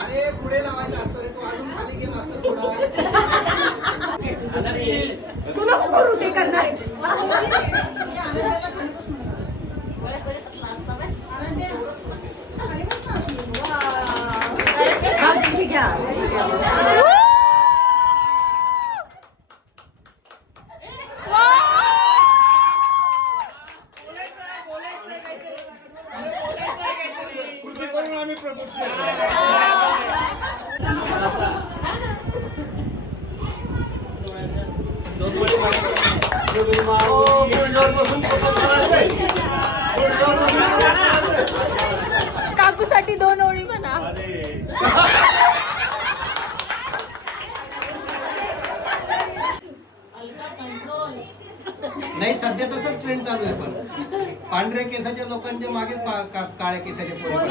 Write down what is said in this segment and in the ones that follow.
अरे पुढे लावायचा असतो रे तू अजून खाली घे मास्तर थोडा तुला करू ते करणार आम्ही प्रपोज काकूसाठी 2 ओळी म्हणा. नाही सध्या तसंच ट्रेंड चालू आहे पण पांढऱ्या केसाच्या लोकांच्या मागे काळ्या केसाचे पोरं.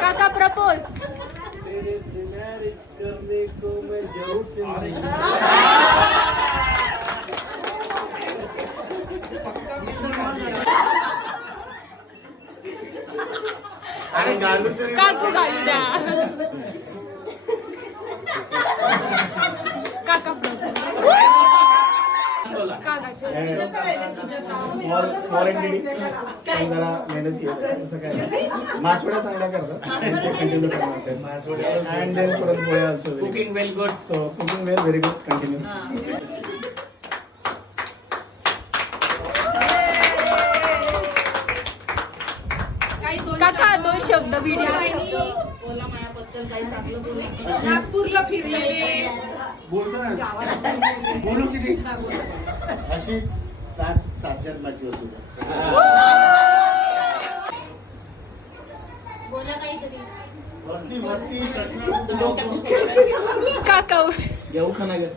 काका प्रपोज. तेरे से मैरिज करने को मैं जरूर से काकू घालू द्या. काका काकाचे जरा मेहनती असं काय मासवड्या चांगल्या करतात कंटिन्यू करणार अँड देन पुरणपोळ्या ऑल्सो कुकिंग वेल गुड सो कुकिंग वेल व्हेरी गुड कंटिन्यू. काका 2 शब्द व्हिडिओ. नागपूरला फिरले बोलतो ना बोलू किती अशीच 7 जन्माची असू द्या. बोला काहीतरी. वरती काका येऊ खाना घ्या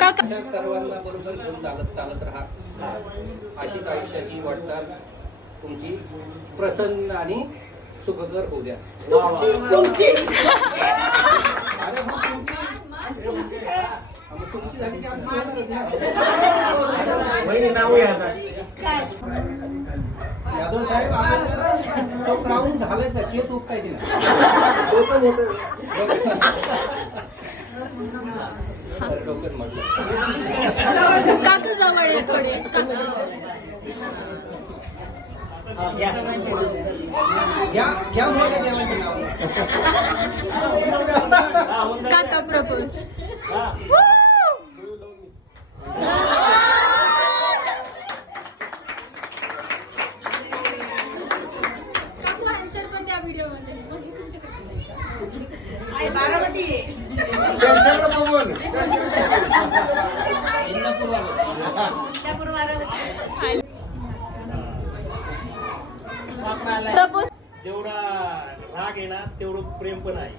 काका सर्वांना बरोबर घेऊन चालत राहा. अशीच आयुष्याची वाटचाल तुमची प्रसन्न आणि सुखकर होऊ द्या. तुमची अरे मग तुमची झाली की आमची होणारच ना. नाव या आता यादव साहेब आम्हाला तो क्राऊन घालायचा केस उपटायचे ना. डोक्यात म्हटलं काका जवळ आहे थोडे. घ्या मोठ्या देवांचे नाव. काका प्रपोज. काकू आन्सर पण त्या व्हिडिओ मध्ये. बारामती प्रपोज. जेवढा राग आहे ना तेवढं प्रेम पण आहे.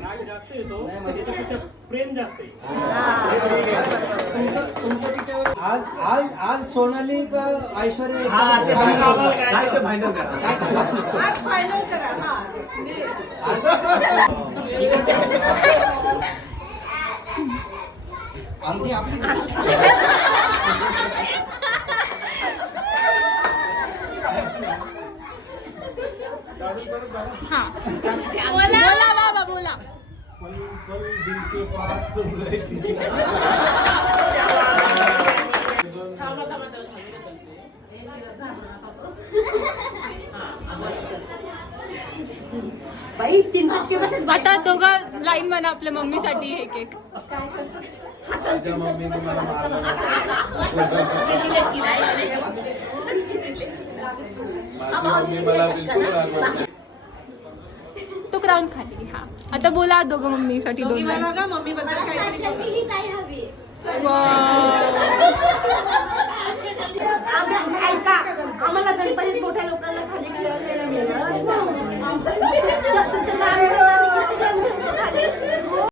राग जास्त येतो त्याच्यापेक्षा प्रेम जास्त आहे. तुमचं तिच्यावर आज सोनाली का ऐश्वर्या आज फायनल करा. आमची आपली हा बोला दादा बोला. बाई 3 चटके बसेल. आता दोघा लाईन म्हणा आपल्या मम्मीसाठी एक एक. माझ्या मम्मीने मला मारलं. माझी मम्मी मला बिलकुल रागवत. तो क्राऊन खाली. हा आता बोला दोघं मम्मीसाठी 2 लाईन. मम्मी बद्दल काहीतरी आम्हाला गणपतीत मोठ्या लोकांना खाली खेळायला गेलं.